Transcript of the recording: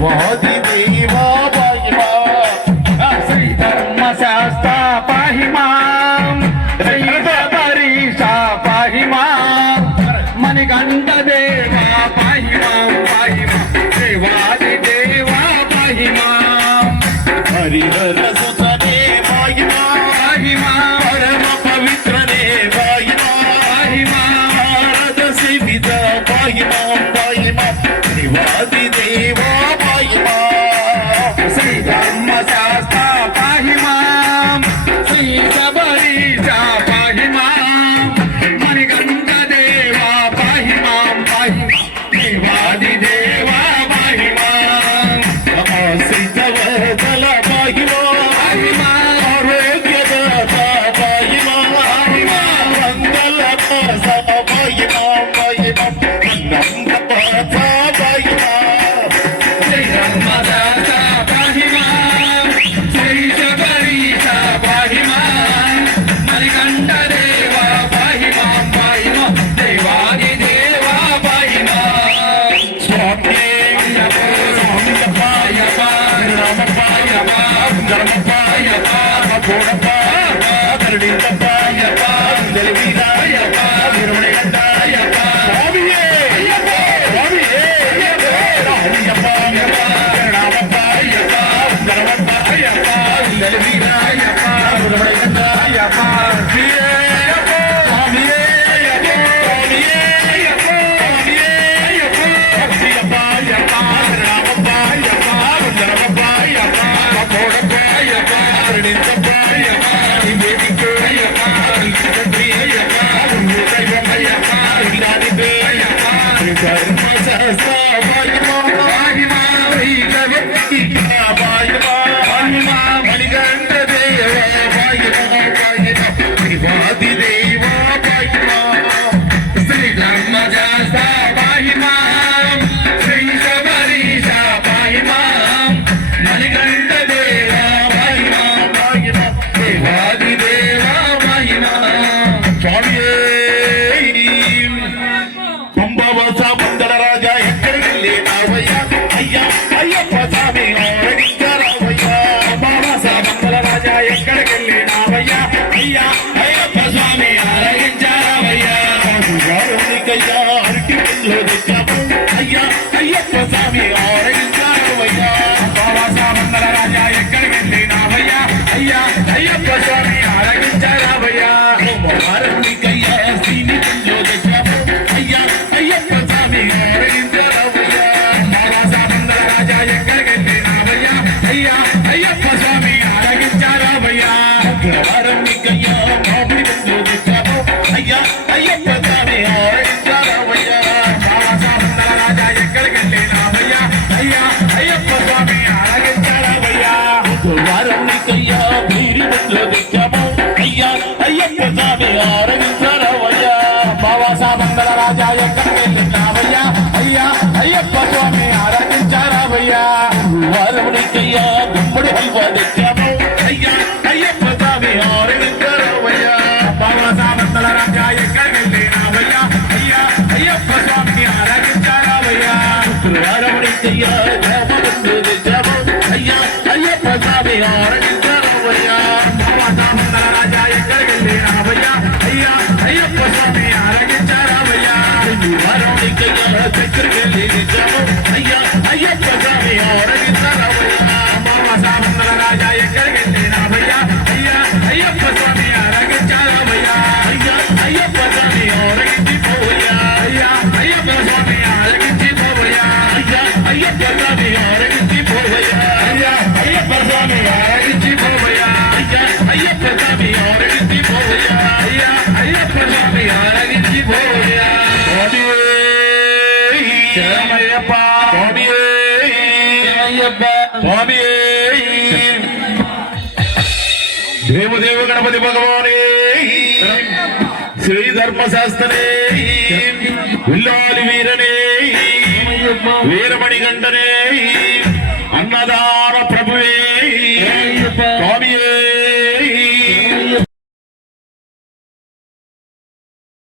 देवादि देवा पाहि मां श्री धर्मशास्ता पाहि मां श्री शबरीशा पाहि मां मणिकंठ देवा पाहि मां देवादि देवा पाहि मां हरिहर सुत पाहि मां परम पवित्र पाहि मां नारद सेवित पाहि मां देवादि देवा पाहि मां श्री धर्मशास्ता पाहि मां श्री शबरीशा पाहि मां मणिकंठ देवा पाहि मां देवादि देवा पाहि मां श्रीतवदल पाहि मां आरोग्यदाता पाहि मां मंगलप्रसा पाहि मां नंदप्रसा पाहि मां श्री धर्मदाता पाहि मां श्री शबरीशा पाहि मां मणिकंठ देवा पाहि मां देवादि देवा पाहि मां स्वामी देवदेव गणपति भगवाने श्री धर्मशास्त्रे विल्लालि वीरने वीरमणिकंठने अन्नदान प्रभुवे